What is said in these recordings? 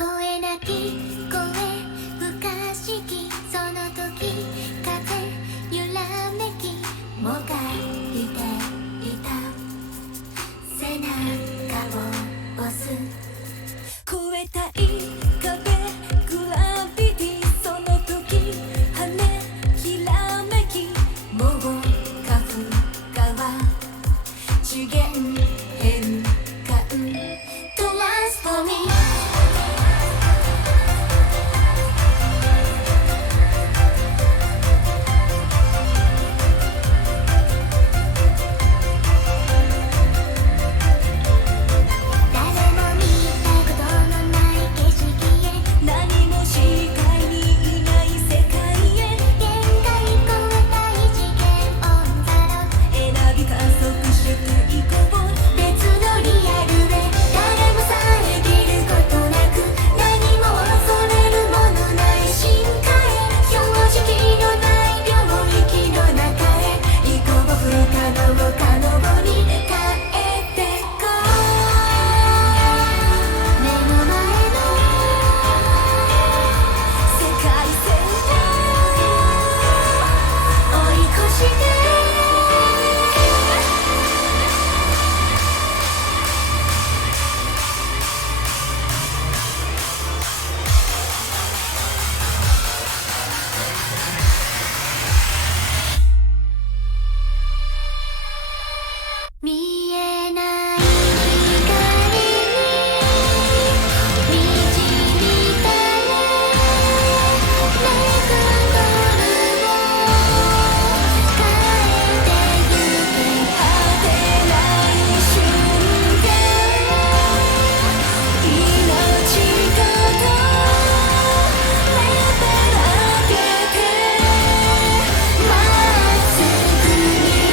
声なき声不可思議その時風揺らめきもがいていた背中を押す越えたい壁グラビティその時羽ひらめきもうかふかは次元変換トランスフォーミー見えない光に導かれメガドルを変えてゆけ果てない瞬間命がとレベル上げてまっすぐに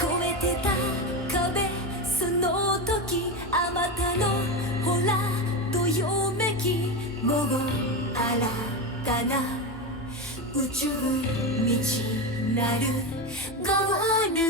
超えてた壁その時あまたのほらどよめきもう新たな宇宙道なるゴール